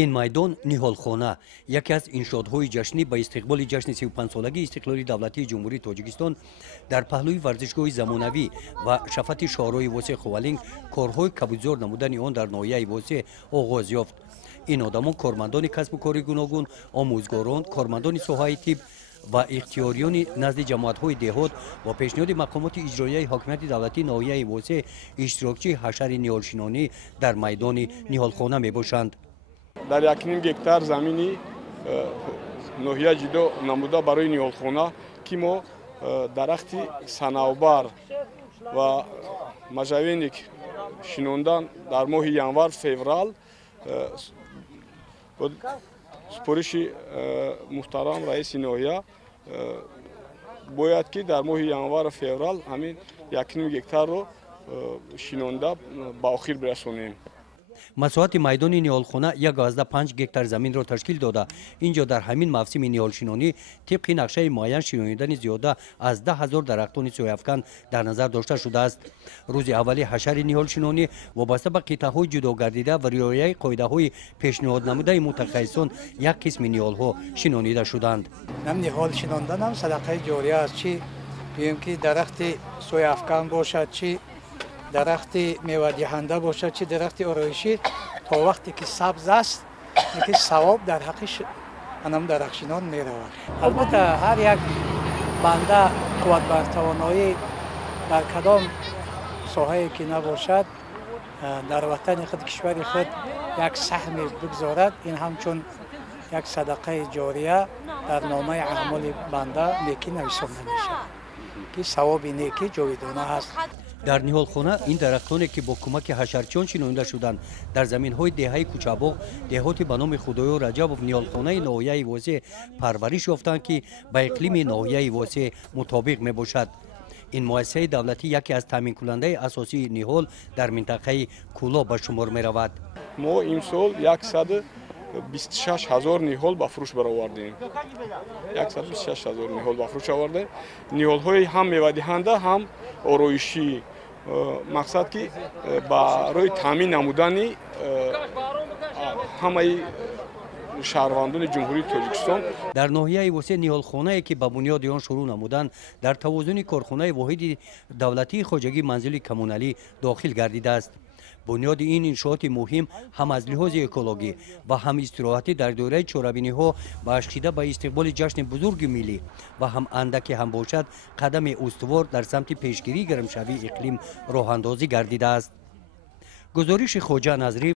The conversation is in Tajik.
این майдон ниҳолхона яке аз иншоотҳои ҷашнӣ ба истиқболи ҷашни 35-солагии истиқлолии давлатии ҷумҳурии тоҷикистон дар паҳлӯи варзишгоҳи замонавӣ ва шафати шоҳрои восеъ хувалинг корҳои кабудзор намудани он дар ноҳияи восеъ оғоз ёфт. ин одамон кормандони касбу кори гуногун, омӯзгорон, кормандони соҳаи тиб ва ихтиёриёни назди ҷамоатҳои деҳот бо пешниҳоди мақомоти иҷроияи ҳокимияти давлатии ноҳияи восеъ иштирокчии ҳашари ниҳолшинонӣ дар майдони ниҳолхона мебошанд. дар 1.5 гектар замини ноҳия ҷудо намуда барои ниҳолхона ки мо дарахти санавбар ва можжавенник шинондан дар моҳи январ феврал супориши муҳтарам раиси ноҳия бояд ки дар моҳи январ феврал ҳамин 1.5 гектарро шинонда ба охир бирасонем. масоҳати майдони ниҳолхона 1.5 гектар заминро ташкил дода инҷо дар ҳамин мавсими ниҳолшинонӣ тибқи нақшаи муайян шинонидани зиёда аз 10,000 дарахтони сояфкан дар назар дошта шудааст. рӯзи аввали ҳашари ниҳолшинонӣ вобаста ба қитъаҳои ҷудогардида ва риояи қоидаҳои пешниҳоднамудаи мутахассисон як қисми ниҳолҳо шинонида шуданд. нам ниҳол шинонданам садақаи ҷория аст, чи биём ки дарахти сояфкан бошад, чи дарахти мевадиҳанда бошад, чи дарахти ороишӣ то вақте ки сабз аст ки савоб дар ҳаққи анам дарахшинон меравад. албатта ҳар як банда қувватбартавоноӣ дар кадом соҳае ки набошад дар ватани худ кишвари худ як саҳме бигзорад, ин ҳамчун як садақаи ҷория дар номаи аъмоли банда некӣ нависонда мешавад ки савоби некӣ ҷовидона ҳаст. дар ниҳолхона ин дарахтоне ки бо кӯмаки ҳашарчиён шинонида шуданд дар заминҳои деҳаи кӯчабоғ деҳоти ба номи худоё раҷабов ниҳолхонаи ноҳияи восеъ парвариш ёфтанд ки ба иқлими ноҳияи восеъ мутобиқ мебошад. ин муассисаи давлатӣ яке аз таъминкунандаи асосии ниҳол дар минтақаи кӯло ба шумор меравад. мо имсол 126 000 ниҳол ба фурӯш баровардем. 126 000 ниҳол ба фурӯш овардем. ниҳолҳои ҳам мевадиҳанда, ҳам ороишӣ. мақсад ки барои таъмин намудани ҳамаи шаҳрвандони ҷумҳурии тоҷикистон. дар ноҳияи восеъ ниҳолхонае ки ба бунёди он шурӯъ намуданд дар тавозуни корхонаи воҳиди давлатии хоҷагии манзили коммуналӣ дохил гардидааст. бунёди ин иншооти муҳим ҳам аз лиҳози экологӣ ва ҳам истироҳатӣ дар доираи чорабиниҳо ба ашқида ба истиқболи ҷашни бузурги миллӣ ва ҳам андаке ҳам бошад қадами устувор дар самти пешгирии гармшавии иқлим роҳандозӣ гардидааст. гузориши хоҷа назрӣ